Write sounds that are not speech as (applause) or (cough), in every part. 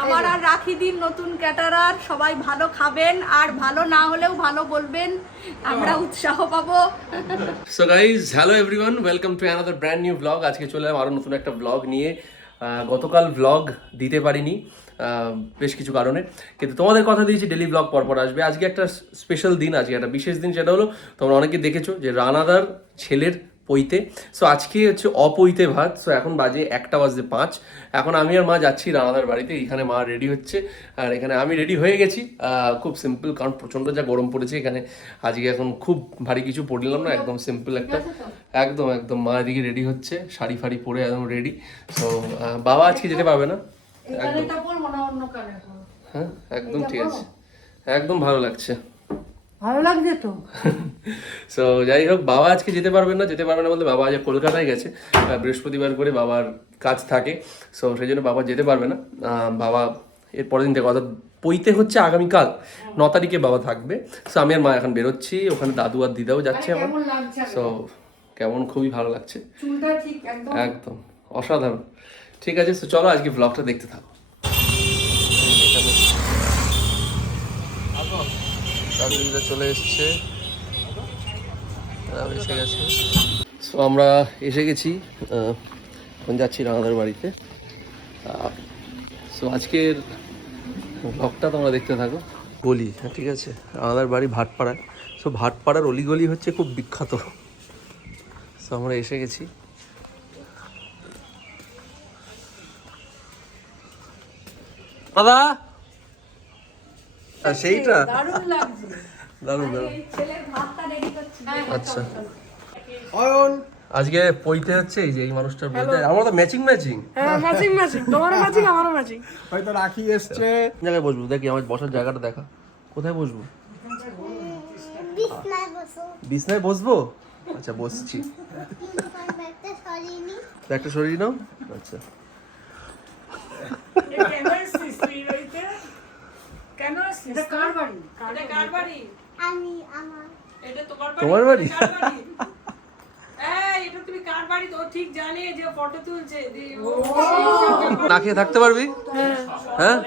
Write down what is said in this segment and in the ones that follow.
আমার আর রাখি দিন নতুন ক্যাটারার সবাই ভালো খাবেন আর ভালো না হলেও ভালো বলবেন আমরা উৎসাহ পাবো। So guys hello everyone welcome to another brand new blog আজকে চলে এলাম আরও নতুন একটা ব্লগ নিয়ে। গতকাল ব্লগ দিতে পারিনি বেশ কিছু কারণে। কিন্তু তোমাদের কথা দিয়েছি ডেলি ব্লগ পরপর আসবে। আজকে একটা স্পেশাল দিন আজকে একটা বিশেষ দিন সেটা হলো তোমরা অনেকে দেখেছ যে রানাদার ছেলের পৈতে সো আজকে হচ্ছে অপৈতে ভাত। সো এখন বাজে একটা বাজে পাঁচ। এখন আমি আর মা যাচ্ছি রানাদার বাড়িতে। এখানে মা রেডি হচ্ছে। আর এখানে আমি রেডি হয়ে গেছি। খুব সিম্পল কারণ প্রচণ্ড যা গরম পড়েছে এখানে। আজকে এখন খুব ভারী কিছু পড়লাম না একদম। সিম্পল একটা। একদম একদম। মা এদিকে রেডি হচ্ছে। শাড়ি ফাড়ি পরে একদম রেডি সো বাবা আজকে যেতে পারবে না? একদম। হ্যাঁ একদম ঠিক আছে। একদম ভালো লাগছে। ভালো লাগছে তো। (laughs) সো যাই হোক বাবা আজকে যেতে পারবেন না যেতে পারবে না বলতে বাবা আজ কলকাতায় গেছে বৃহস্পতিবার করে বাবার কাজ থাকে সো সেই জন্য বাবা যেতে পারবে না। বাবা এর পরের দিন থেকে অর্থাৎ পইতে হচ্ছে আগামীকাল ন তারিখে বাবা থাকবে। সো আমি আর মা এখন বেরোচ্ছি ওখানে দাদু আর দিদাও যাচ্ছে আমার সো কেমন খুবই ভালো লাগছে। একদম। একদম অসাধারণ। ঠিক আছে তো চলো আজকে ব্লগটা দেখতে থাকো। চলে এসছে। এসে গেছে। সো আমরা এসে গেছি এখন যাচ্ছি রানাদার বাড়িতে। সো আজকের ব্লগটা তোমরা দেখতে থাকো। গলি হ্যাঁ ঠিক আছে। রানাদার বাড়ি ভাটপাড়ায়। সো ভাটপাড়ার অলিগলি হচ্ছে খুব বিখ্যাত। সো আমরা এসে গেছি। দাদা! সেইটা? দারুণ লাগছে। দারুণ রেডি করছি। আচ্ছা। অয়ন। আজকে পইতে হচ্ছে এই যে এই মানুষটার বলতে আমরা তো ম্যাচিং ম্যাচিং হ্যাঁ ম্যাচিং ম্যাচিং তোমারও ম্যাচিং আমারও ম্যাচিং হয়তো রাখি এসছে। জায়গায় বসবো? দেখি আমার বসার জায়গাটা দেখা। কোথায় বসবো? বিছনায় বসবো। আচ্ছা বসছি। একটা শরীর নাও। আচ্ছা। কেন এটা কার বাড়ি? আমি আমার। তোমার বাড়ি? না খেয়ে থাকতে পারবি? হ্যাঁ।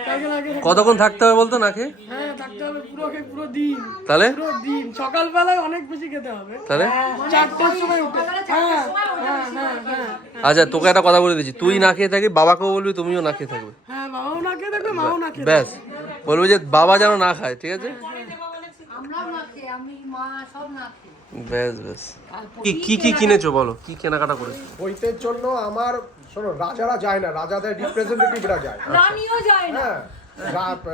কতক্ষণ থাকতে হবে বলতো না খেয়ে? হ্যাঁ থাকতে হবে পুরো খেয়ে পুরো দিন। তাহলে? পুরো দিন। সকালবেলায় অনেক বেশি খেতে হবে। তাহলে? চারটার সময় উঠে। হ্যাঁ হ্যাঁ হ্যাঁ হ্যাঁ। আচ্ছা তোকে একটা কথা বলে দিচ্ছি। তুই না খেয়ে থাকি বাবাকেও বলবি তুমিও না খেয়ে থাকবে। হ্যাঁ বাবাও না খেয়ে থাকবে মাও না খেয়ে ব্যাস। বলবি যে বাবা যেন না খায় ঠিক আছে? বেশ না খেয়ে আমি মা সব না খেয়ে। ব্যাস ব্যাস। কি কি কিনেছো বলো? কি কেনাকাটা করেছ? বইতের জন্য আমার শোনো রাজারা যায় না রাজাদের রিপ্রেজেন্টেটিভরা যায়। রানীও যায় না। হ্যাঁ।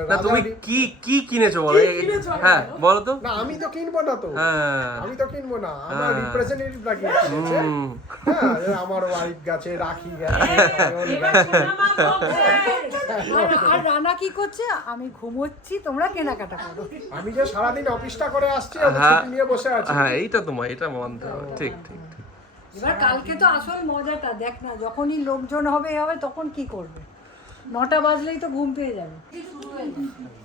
না তুমি কি কি কিনেছো বলো? হ্যাঁ বলো তো। না আমি তো কিনবো না তো। হ্যাঁ। আমি তো কিনবো না। আমার রিপ্রেজেন্টেটিভরা কিনছে হুম। হ্যাঁ আমার ওয়াইফ গেছে রাখি গেছে আর- আর রানা কি করছে? আমি ঘুমোচ্ছি তোমরা কেনাকাটা করো। আমি যে সারাদিন অফিসটা করে আসছি হ্যাঁ। ছুটি নিয়ে বসে আছি। হ্যাঁ এইটা তোমার এটা মানতে হবে ঠিক ঠিক ঠিক। এবার কালকে তো আসল মজাটা দেখ না যখনই লোকজন হবে হবে তখন কি করবে? নটা বাজলেই তো ঘুম পেয়ে যাবে।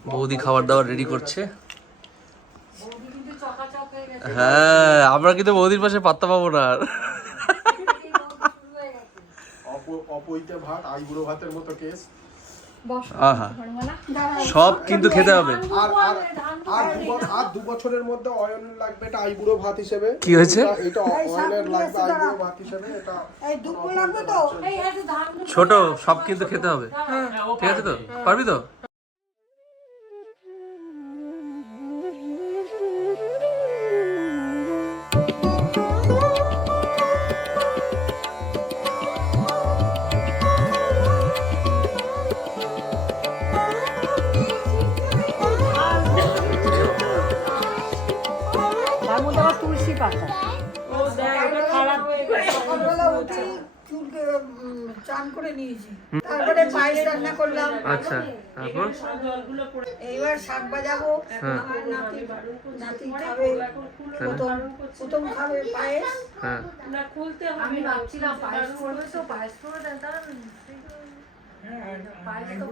বৌদি খাবার দাবার রেডি করছে। হ্যাঁ আমরা কিন্তু বৌদির পাশে পাত্তা পাবো না আর। অপ- অপৈতে ভাত আইবুড়ো ভাতের মতো কেস সব কিন্তু খেতে হবে। আর আর আর দু ব- আর দু বছরের মধ্যে অয়ন লাগবে এটা আইবুড়ো ভাত হিসেবে। কি হয়েছে? এটা- এটা অয়নের লাগবে আইবুড়ো ভাত হিসেবে এটা এই লাগবে তো? ছোট সব কিন্তু খেতে হবে। ঠিক আছে তো? পারবি তো? চুলকে চান করে নিয়েছি। তারপরে পায়েস রান্না করলাম। আচ্ছা তারপর? এইবার শাক বাজাবো। আমার নাতি নাতি খাবে। প্রথম প্রথম খাবে পায়েস। হ্যাঁ। আমি ভাবছিলাম পায়েস করবে তো পায়েস করবে তার পায়েস তো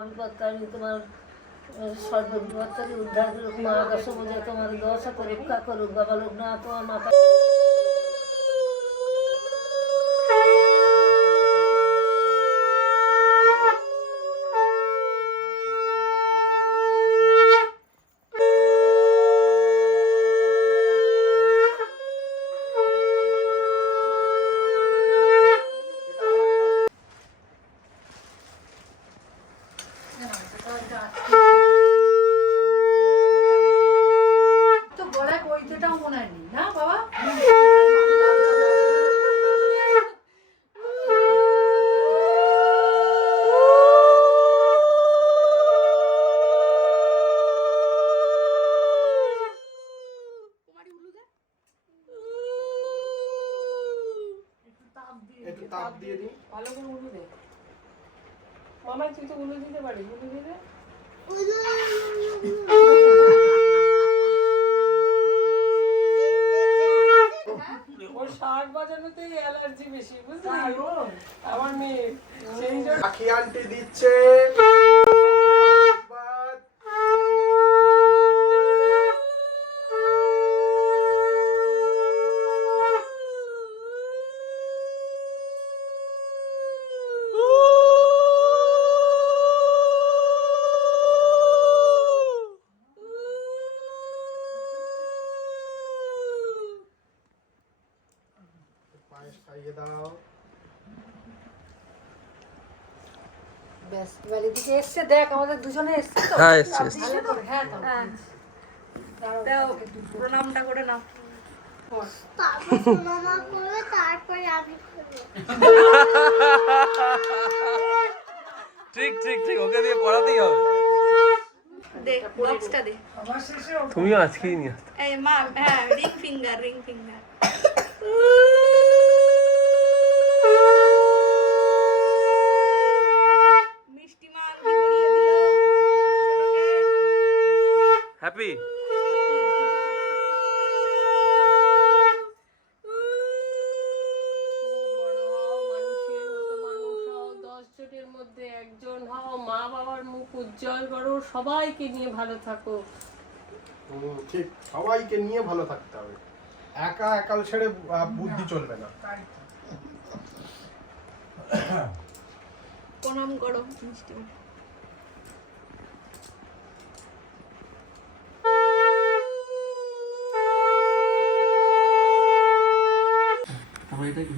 বিপদকারী তোমার সর্ববিপদকারী উদ্ধার করুক মা আকাশ তোমার দশা পরীক্ষা করুক, বাবা লোক না তোমার মাথা একটু তাপ দিয়ে দিই। ভালো করে উলু দে। মামা তুই তো উলু দিতে পারিস উলু দিতে ওর অ্যালার্জি বেশি বুঝলি? আমার মেয়ে সেই জন্য রাখি আন্টি দিচ্ছে আশীর্বাদ। পায়েস খাইয়ে দাও ব্যাস এবার এদিকে এসছে দেখ আমাদের দুজনে এসছে তো। হ্যাঁ এসছে করে, হ্যাঁ প্রণামটা করে নাও। ঠিক ঠিক ঠিক ওকে দিয়ে করাতেই হবে। দে বক্সটা দে। তুমিও আজকেই নিয়ে আসতে। এই মা হ্যাঁ রিং ফিঙ্গার রিং ফিঙ্গার মিষ্টি মা আংটি পরিয়ে দিল ছোটকে হ্যাপি মধ্যে একজন হও মা বাবার মুখ উজ্জ্বল করো সবাইকে নিয়ে ভালো থাকো ঠিক। সবাইকে নিয়ে ভালো থাকতে হবে। একা একাল ছেড়ে বুদ্ধি চলবে না। প্রণাম করো মিষ্টি।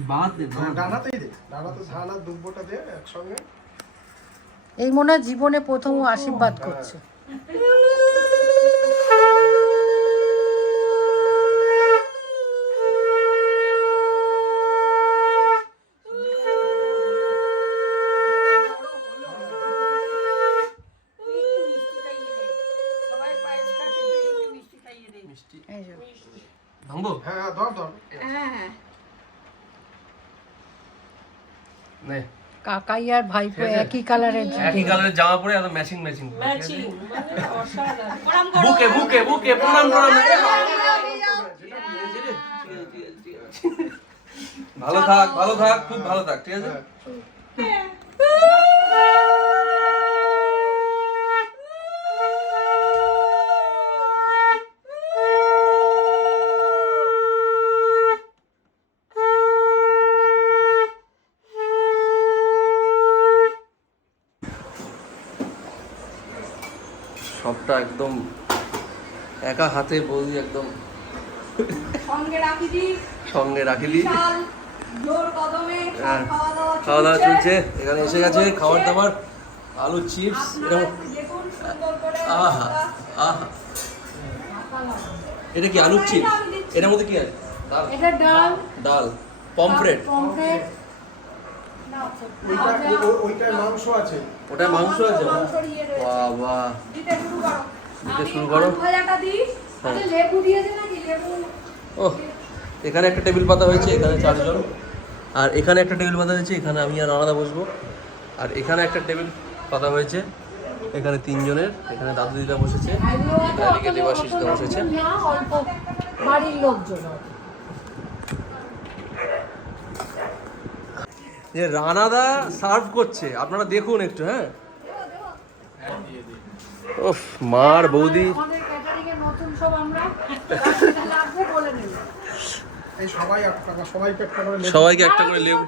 হ্যাঁ, ডানাতেই দে ডানাতে ধান আর দুব্বটা দে একসঙ্গে। এই মনে হয় জীবনে প্রথম আশীর্বাদ করছে। ভাঙবো হ্যাঁ হ্যাঁ, ধর ধর। হ্যাঁ হ্যাঁ নে। কাকাই আর ভাইপো একই কালারের একই কালারের জামা পরে আর ম্যাচিং ম্যাচিং ম্যাচিং মানে অসাধারণ। বুকে বুকে বুকে প্রণাম প্রণাম ভালো থাক ভালো থাক খুব ভালো থাক ঠিক আছে? সবটা একদম একা হাতে বৌদি একদম সঙ্গে রাখি দিই সঙ্গে রাখি হ্যাঁ। খাওয়া দাওয়া চলছে। এখানে এসে গেছে খাবার দাবার আলু চিপস আহা আহা। এটা কি আলু চিপস? এটার মধ্যে কি আছে? ডাল। ডাল পমফ্রেট। পমফ্রেট। ওইটায় মাংস আছে। ওটা মাংস আছে? মাংসর রয়েছে। বাহ বাহ। দিতে শুরু করো। আমি শুরু করো। আলু ভাজাটা দিই। হ্যাঁ। আচ্ছা লেবু দিয়েছে নাকি? লেবু ও এখানে একটা টেবিল পাতা হয়েছে এখানে চারজন। আর এখানে একটা টেবিল পাতা হয়েছে এখানে আমি আর আলাদা বসবো। আর এখানে একটা টেবিল পাতা হয়েছে এখানে তিনজনের এখানে দাদু দিদা বসেছে এদিকে দেবাশিস বসেছে। বাড়ির লোকজন যে রানাদা সার্ভ করছে। আপনারা দেখুন একটু হ্যাঁ? ওফ মার বৌদি। সবাইকে একটা করে লেবু।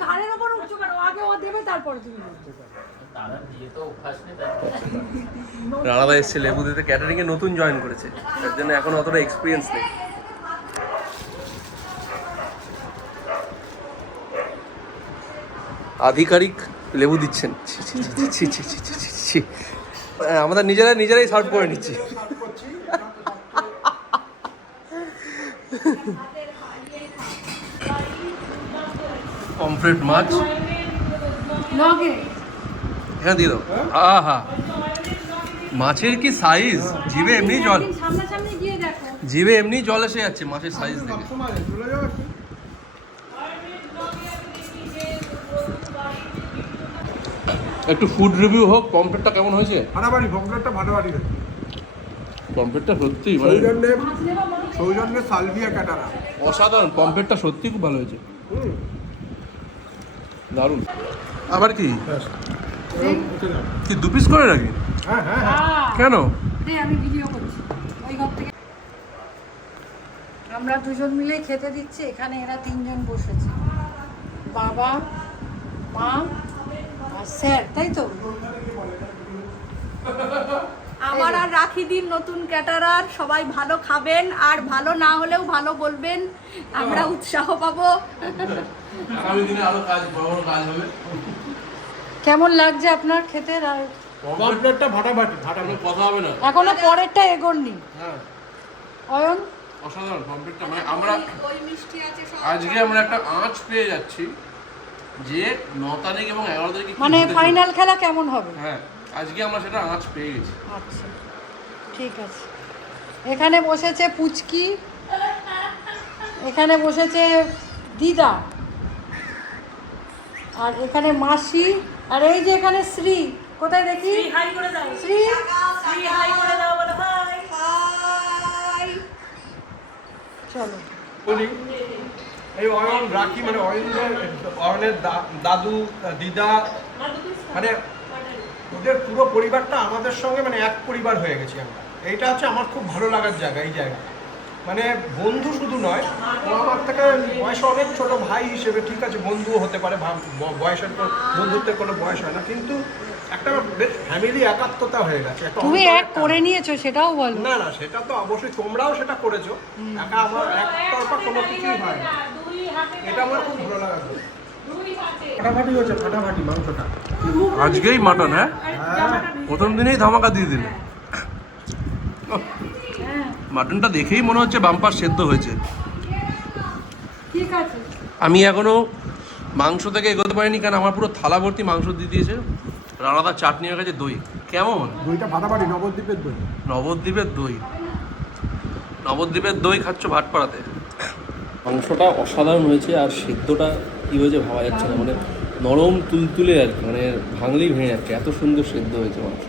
রানাদা এসছে লেবু দিতে ক্যাটারিং এ নতুন জয়েন করেছে। তার জন্য এখন অতটা এক্সপিরিয়েন্স নেই। আধিকারিক লেবু দিচ্ছেন। আমাদের নিজেরা নিজেরাই সার্ভ করে নিচ্ছি। কমফ্রেট মাছ। হ্যাঁ দিয়ে দাও। আহা। মাছের কি সাইজ জিভে এমনি জল। জিভে এমনি জল এসে যাচ্ছে মাছের সাইজ দেখে। একটু। ফুড রিভিউ হোক পমফ্রেটটা কেমন হয়েছে? ফাটাফাটি ভঙ্গরটা ফাটাফাটি। পমফ্রেটটা সত্যি মানে সৌজন্যে সৌজন্যে সালভিয়া ক্যাটারা। অসাধারণ পমফ্রেটটা সত্যি খুব ভালো হয়েছে। হুম। দারুণ। আবার কি। কি দু পিস করে নাকি? হ্যাঁ হ্যাঁ হ্যাঁ। কেন? দে আমি ভিডিও করছি। ওই ঘর থেকে। আমরা দুজন মিলে খেতে দিচ্ছি এখানে এরা তিনজন বসেছে। বাবা মা স্যার তাই তো? আমার আর রাখি দিন নতুন ক্যাটারার সবাই ভালো খাবেন আর ভালো না হলেও ভালো বলবেন। আমরা উৎসাহ পাবো। আগামী দিনে আরও কাজ বড় বড় কাজ হবে। কেমন লাগছে আপনার খেতে? আর পমফ্রেটটা ফাটাফাটি ফাটাফাটি কথা হবে না। এখনও পরেরটা এগোননি। হ্যাঁ। অয়ন? অসাধারণ পমফ্রেটটা মানে আমরা ওই মিষ্টি আছে আজকে আমরা একটা আঁচ পেয়ে যাচ্ছি। যে ন তারিখ এবং এগারো তারিখে মানে ফাইনাল খেলা কেমন হবে? হ্যাঁ আজকে আমরা সেটা আঁচ পেয়ে গেছি। আচ্ছা ঠিক আছে। এখানে বসেছে পুচকি এখানে বসেছে দিদা আর এখানে মাসি আর এই যে এখানে শ্রী কোথায় দেখি? হাই করে দাও। শ্রী হাই করে দাও বলো হাই হাই। চলো। বলি। এই অয়ন রাখি মানে অয়নের অয়নের দাদু দিদা মানে ওদের পুরো পরিবারটা আমাদের সঙ্গে মানে এক পরিবার হয়ে গেছি আমরা। এইটা হচ্ছে আমার খুব ভালো লাগার জায়গা এই জায়গা। মানে বন্ধু শুধু নয় ও আমার থেকে বয়সে অনেক ছোট ভাই হিসেবে ঠিক আছে বন্ধুও হতে পারে বয়সের তো বন্ধুত্বের কোনো বয়স হয় না কিন্তু একটা বেশ ফ্যামিলি একাত্মতা হয়ে গেছে তুমি এক করে নিয়েছো সেটাও বলো। না না সেটা তো অবশ্যই তোমরাও সেটা করেছ একা আমার একতরফা কোনো কিছুই হয় না। এটা আমার খুব ভালো লাগার ফাটাফাটি হয়েছে ফাটাফাটি মাংসটা। আজকেই মাটন হ্যাঁ? প্রথম দিনেই ধামাকা দিয়ে দিল। মাটনটা দেখেই মনে হচ্ছে বাম্পার সেদ্ধ হয়েছে। আমি এখনও মাংস থেকে এগোতে পারিনি কারণ আমার পুরো থালা ভর্তি মাংস দিয়ে দিয়েছে। রানাদা চাটনি হয়ে গেছে দই। কেমন? দইটা ফাটাফাটি নবদ্বীপের দই। নবদ্বীপের দই। নবদ্বীপের দই খাচ্ছ ভাটপাড়াতে। মাংসটা অসাধারণ হয়েছে আর সেদ্ধটা কী হয়েছে ভাবা যাচ্ছে না। মানে নরম তুলতুলে আর কি মানে ভাঙলেই ভেঙে যাচ্ছে, এত সুন্দর সেদ্ধ হয়েছে মাংস